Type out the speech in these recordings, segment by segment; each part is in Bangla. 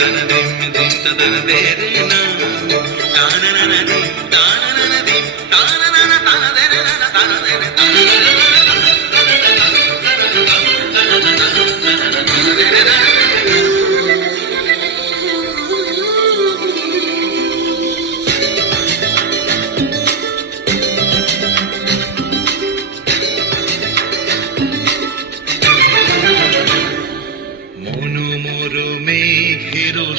ತನ ದೇಶ ದೇಶ ತನ ದೇರಿನ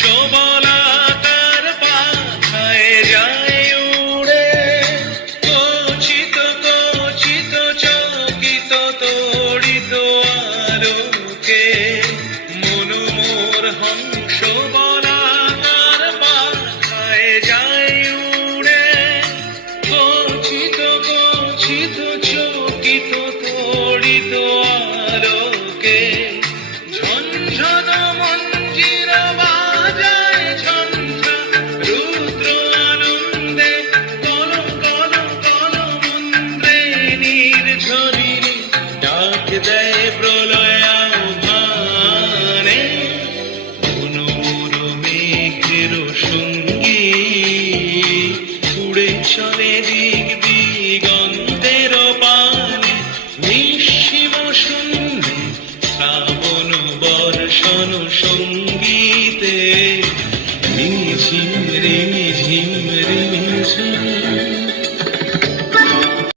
সবার বর্ষণ সঙ্গীতে মিশিয়ে